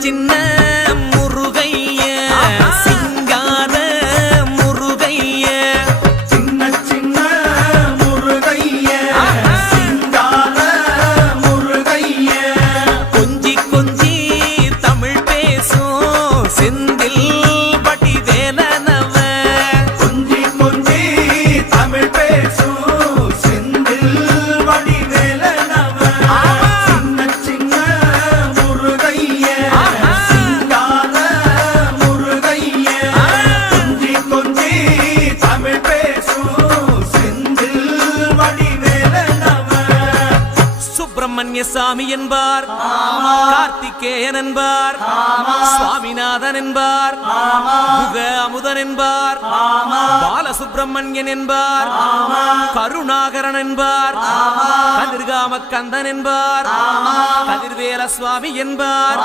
சின்ன முருகைய சிங்கார முருகைய சின்ன சின்ன முருகைய சிங்கார முருகைய கொஞ்சி கொஞ்சி தமிழ் பேசும் செந்தில் பட்டி வேலனவ கொஞ்சி கொஞ்சி தமிழ் பேசும் செந்தில் பட்டி வேலனவ சின்ன சின்ன முருகைய சிங்கார முருகைய கொஞ்சி கொஞ்சி தமிழ் பேசும் செந்தில் பட்டி வேலனவ சுப்பிரமணிய சாமி என்பார் கார்த்திகேயன் என்பார் சுவாமிநாதன் என்பார் முக அமுதன் என்பார் பாலசுப்பிரமணியன் என்பார் கருணாகரன் என்பார் கதிர்காம கந்தன் என்பார் கதிர்வேல சுவாமி என்பார்